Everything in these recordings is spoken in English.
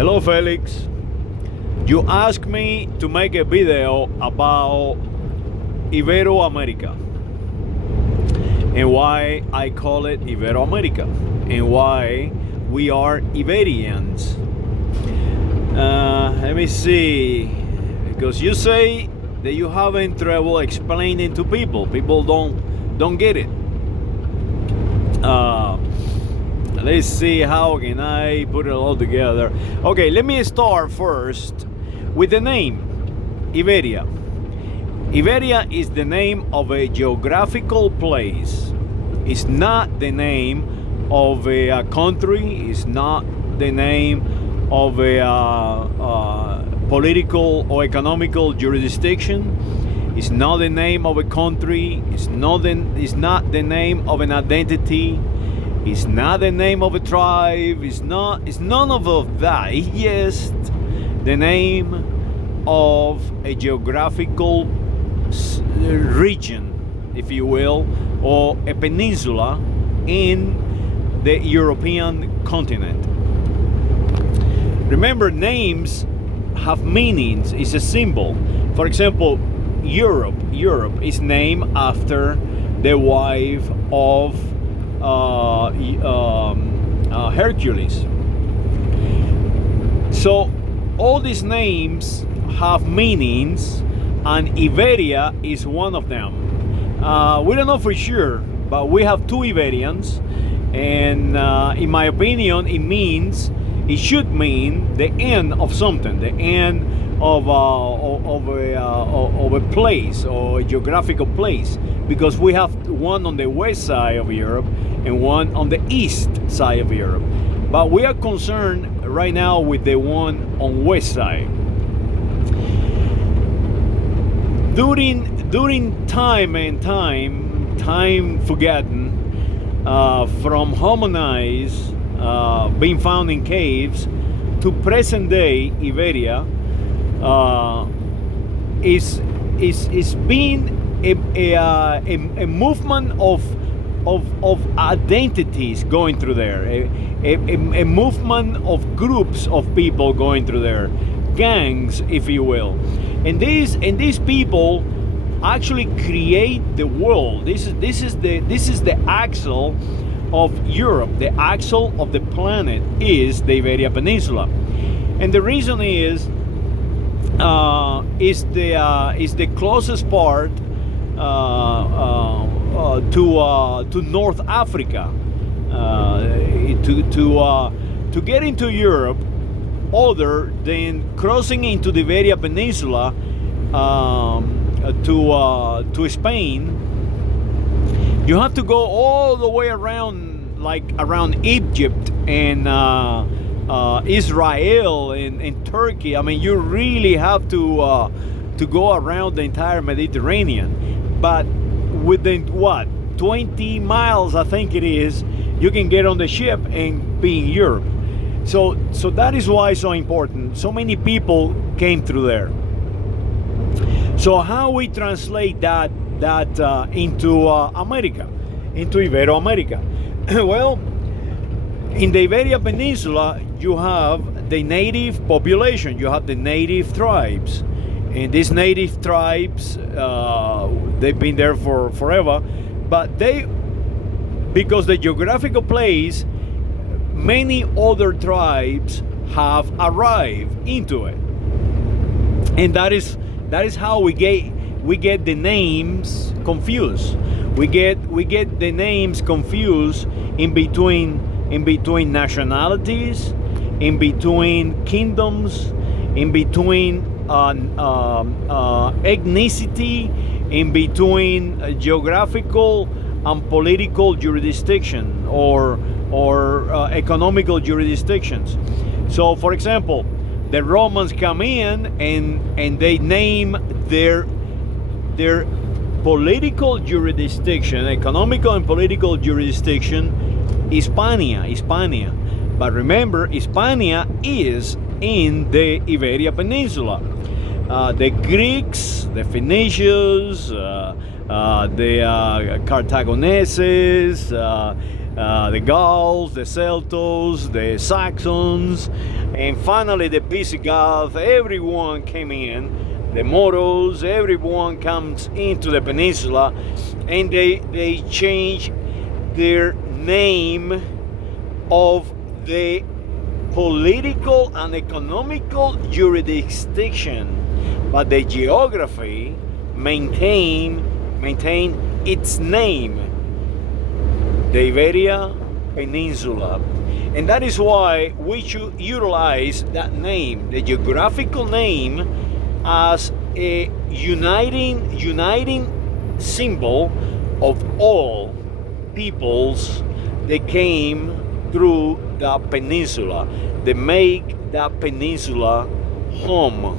Hello, Felix. You asked me to make a video about Ibero America and why I call it Ibero America and why we are Iberians. Let me see, because you say that you having trouble explaining to people. People don't get it. Let's see, how can I put it all together? Okay, let me start first with the name Iberia. Iberia is the name of a geographical place. It's not the name of a country. It's not the name of a political or economical jurisdiction. It's not the name of a country. It's not the name of an identity. It's not the name of a tribe. It's none of that. It's just the name of a geographical region, if you will, or a peninsula in the European continent. Remember, names have meanings. It's a symbol. For example, Europe is named after the wife of Hercules. So all these names have meanings, and Iberia is one of them. We don't know for sure, but we have two Iberians, and in my opinion, it should mean the end of something, the end of a place or a geographical place, because we have one on the west side of Europe and one on the east side of Europe. But we are concerned right now with the one on west side. During time forgotten, from hominids being found in caves to present day Iberia, is being a movement of identities going through there, a movement of groups of people going through there, gangs, if you will, and these people actually create the world. This is the axle of Europe. The axle of the planet is the Iberian Peninsula, and the reason is the closest part to North Africa. To get into Europe, other than crossing into the Iberian Peninsula to Spain, you have to go all the way around, like around Egypt and Israel and Turkey. I mean, you really have to go around the entire Mediterranean. But within 20 miles, I think it is, you can get on the ship and be in Europe. So that is why it's so important. So many people came through there. So how we translate that into America, into Ibero America? Well, in the Iberian Peninsula, you have the native population, you have the native tribes. And these native tribes, they've been there for forever, but because the geographical place, many other tribes have arrived into it. And that is how we get the names confused. We get the names confused in between nationalities, in between kingdoms, in between ethnicity, in between geographical and political jurisdiction or economical jurisdictions. So, for example, the Romans come in and they name their political jurisdiction, economical and political jurisdiction, Hispania. But remember, Hispania is in the Iberian Peninsula. The Greeks, the Phoenicians, the Cartagineses, the Gauls, the Celtos, the Saxons, and finally the Visigoths. Everyone came in, the Moros, everyone comes into the peninsula, and they change their name of the political and economical jurisdiction, but the geography maintain its name, the Iberia Peninsula. And that is why we should utilize that name, the geographical name, as a uniting symbol of all peoples that came through that peninsula. They make that peninsula home.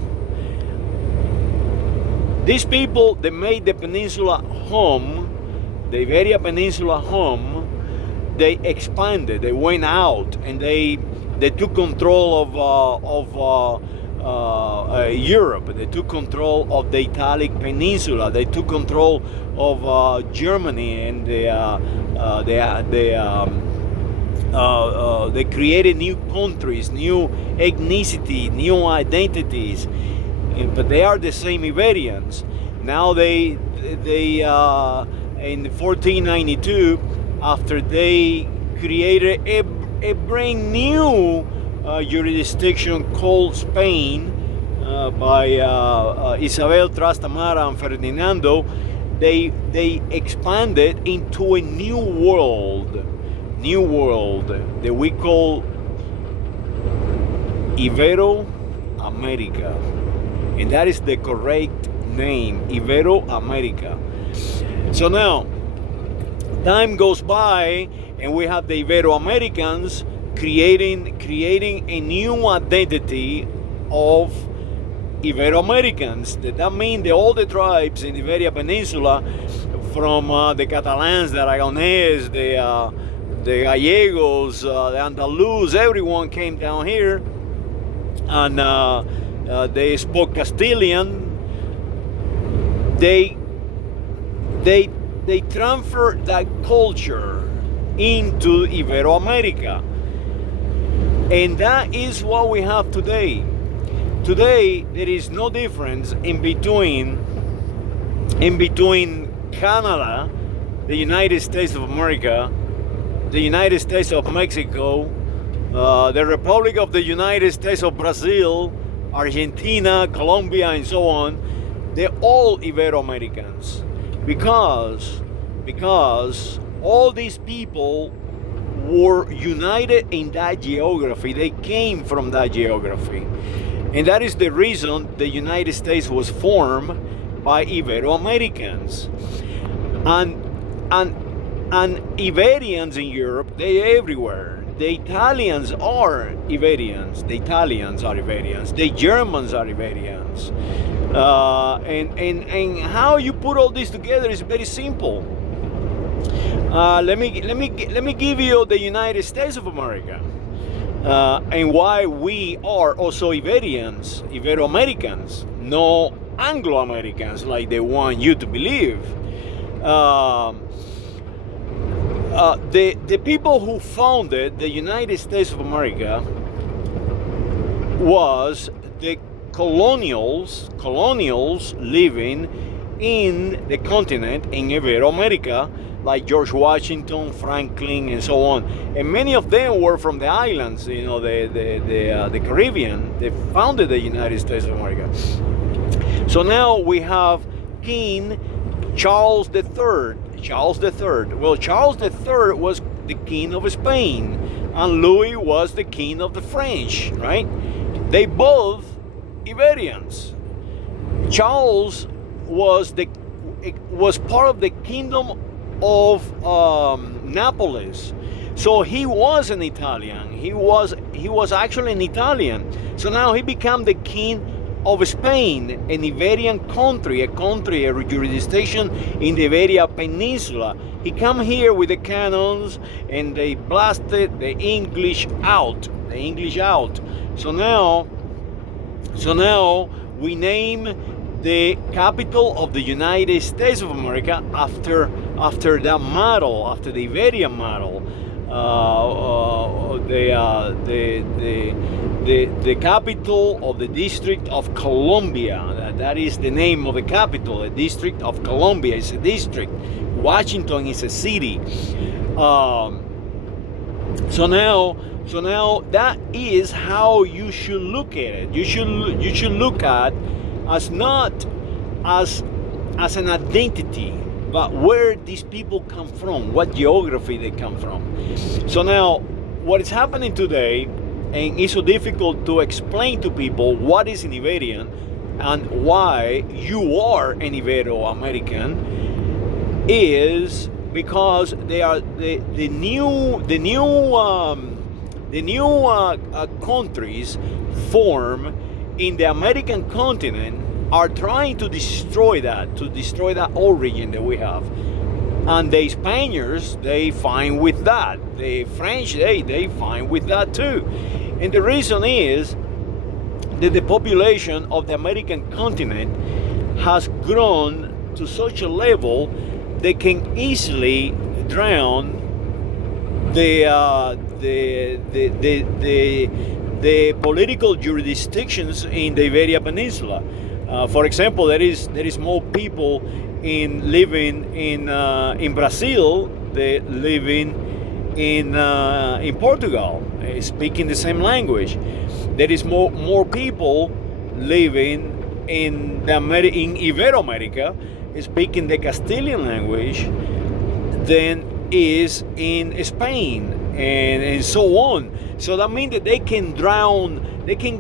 These people, they made the peninsula home, the Iberia Peninsula home. They expanded, they went out, and they took control of Europe. They took control of the Italic Peninsula. They took control of Germany, and they created new countries, new ethnicity, new identities. But they are the same Iberians. Now they in 1492, after they created a brand new jurisdiction called Spain by Isabel Trastamara and Ferdinando, they expanded into a new world that we call Ibero America. And that is the correct name, Ibero America. So now, time goes by, and we have the Ibero Americans creating a new identity of Ibero Americans. That means all the tribes in the Iberia Peninsula, from the Catalans, the Aragonese, the Gallegos, the Andalus, everyone came down here, and they spoke Castilian. They transferred that culture into Ibero America, and that is what we have today. Today there is no difference in between Canada, the United States of America, the United States of Mexico, the Republic of the United States of Brazil, Argentina, Colombia, and so on. They're all Ibero Americans, because all these people were united in that geography. They came from that geography, and that is the reason the United States was formed by Ibero Americans. And Iberians in Europe, they're everywhere. The Italians are Iberians. The Italians are Iberians. The Germans are Iberians. And how you put all this together is very simple. Let me give you the United States of America, and why we are also Iberians, Ibero Americans, no Anglo Americans like they want you to believe. The people who founded the United States of America was the colonials living in the continent in Ibero America, like George Washington, Franklin, and so on. And many of them were from the islands, the Caribbean. They founded the United States of America. So now we have King Charles III. Charles III. Well, Charles III was the king of Spain, and Louis was the king of the French, right? They both Iberians. Charles was part of the kingdom of Naples, so he was an Italian. He was actually an Italian. So now he became the king of Spain, an Iberian country, a jurisdiction in the Iberia Peninsula. He came here with the cannons, and they blasted the English out. So now we name the capital of the United States of America after that model, after the Iberian model. the capital of the District of Columbia. That is the name of the capital. The District of Columbia is a district. Washington is a city. So now that is how you should look at it. You should look at as not as an identity, but where these people come from, what geography they come from. So now, what is happening today, and it's so difficult to explain to people what is an Iberian and why you are an Ibero American, is because they are the new countries form in the American continent are trying to destroy that origin that we have. And the Spaniards, they fine with that. The French, they fine with that too. And the reason is that the population of the American continent has grown to such a level they can easily drown the political jurisdictions in the Iberian Peninsula. For example, there is more people living in Brazil than living in Portugal, speaking the same language. There is more people living in Ibero America, speaking the Castilian language, than is in Spain, and so on. So that means that they can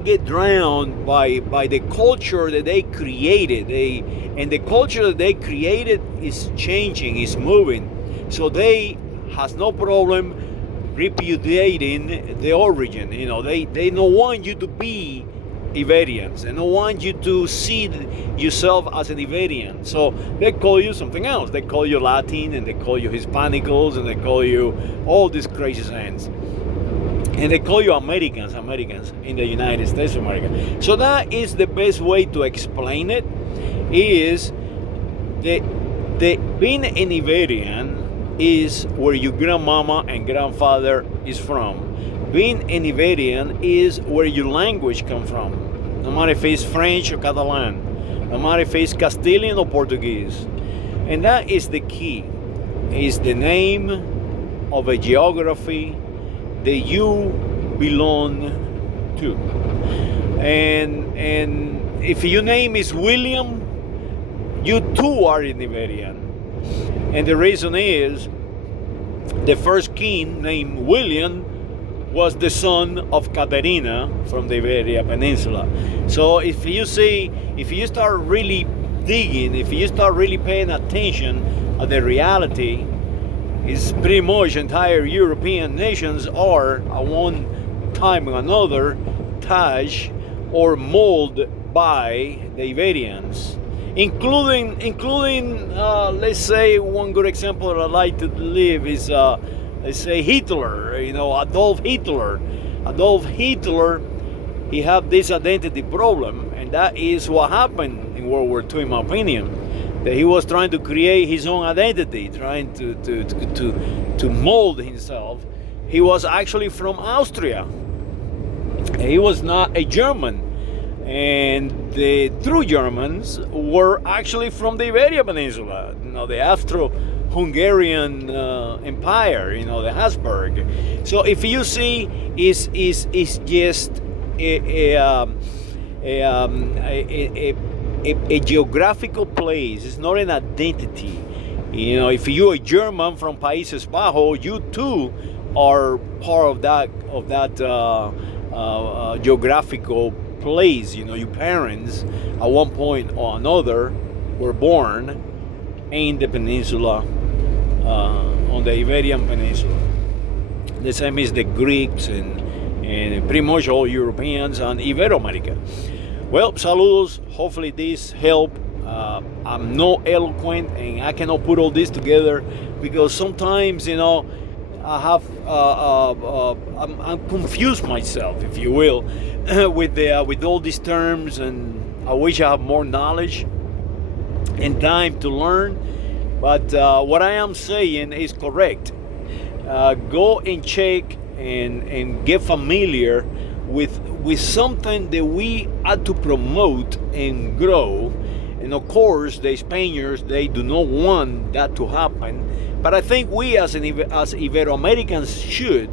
get drowned by the culture that they created. And the culture that they created is changing, is moving. So they has no problem repudiating the origin. They don't want you to be Iberians. They don't want you to see yourself as an Iberian. So they call you something else. They call you Latin, and they call you Hispanicals, and they call you all these crazy things. And they call you Americans in the United States of America. So that is the best way to explain it, is the being an Iberian is where your grandmama and grandfather is from. Being an Iberian is where your language comes from. No matter if it's French or Catalan, no matter if it's Castilian or Portuguese. And that is the key, is the name of a geography that you belong to. And if your name is William, you too are an Iberian. And the reason is the first king named William was the son of Caterina from the Iberian Peninsula. So if you start really digging, if you start really paying attention to the reality, it's pretty much entire European nations are at one time or another touched or molded by the Iberians, including let's say one good example that I like to live is let's say Hitler. Adolf Hitler. Adolf Hitler, he had this identity problem, and that is what happened in World War II, in my opinion. That he was trying to create his own identity, trying to mold himself. He was actually from Austria. He was not a German. And the true Germans were actually from the Iberian Peninsula, the Austro-Hungarian Empire, the Habsburg. So if you see, it's just a geographical place. It's not an identity. If you're a German from Países Bajos, you too are part of that geographical place. Your parents at one point or another were born in the peninsula, on the Iberian Peninsula. The same is the Greeks and pretty much all Europeans and Ibero America. Well, saludos. Hopefully this helped. I'm not eloquent and I cannot put all this together because sometimes I have I'm confused myself, if you will, with all these terms, and I wish I have more knowledge and time to learn. But what I am saying is correct. go and check and get familiar with something that we had to promote and grow. And of course, the Spaniards, they do not want that to happen. But I think we as Ibero Americans should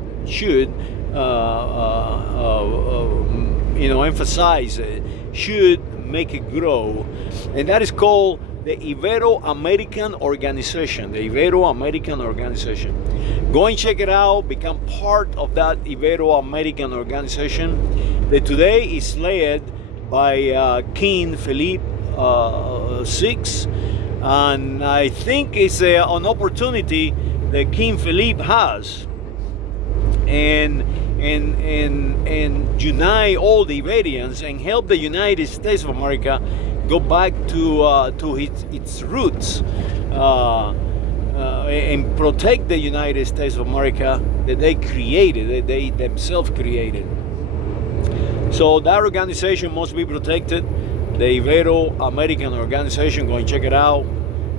emphasize it, should make it grow, and that is called the Ibero American Organization. The Ibero American Organization. Go and check it out. Become part of that Ibero American Organization that today is led by King Felix VI, and I think it's an opportunity that King Felix has, and unite all the Iberians and help the United States of America go back to its roots, and protect the United States of America that they created, that they themselves created. So that organization must be protected. The Ibero American Organization. Go and check it out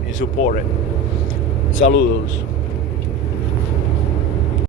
and support it. Saludos.